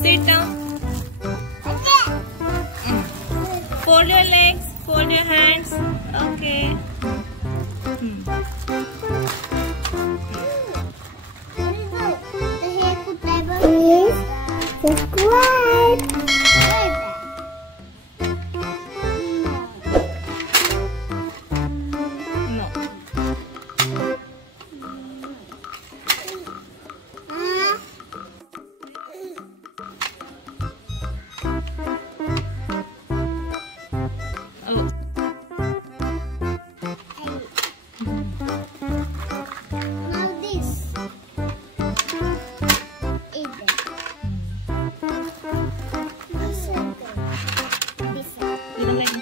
Sit down. Fold your legs. Fold your hands. Okay. Subscribe. No. Oh. Now this. You don't like it?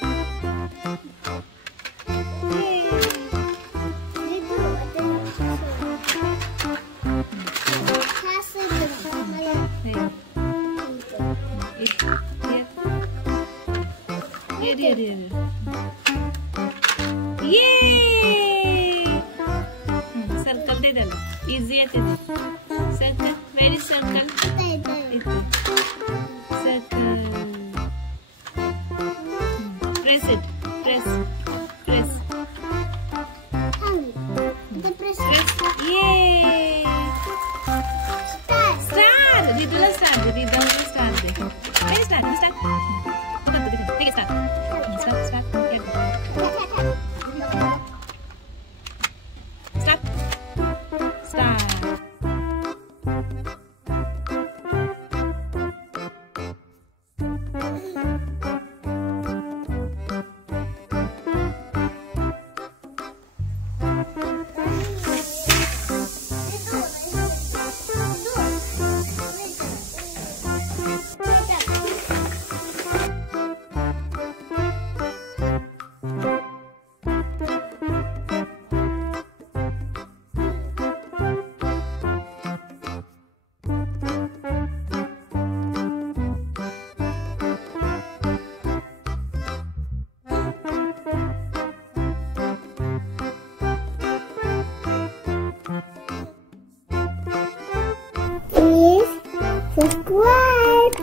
Here. Yay! Circle दे डालो. Easy है तेरे. Circle. Where is circle? Circle. Press it. Press. Press. Press. Yay! Start. Didula start. Didula start. Hey, start. Start. Take it. Start. Start. Get it. Start. Start. Please subscribe.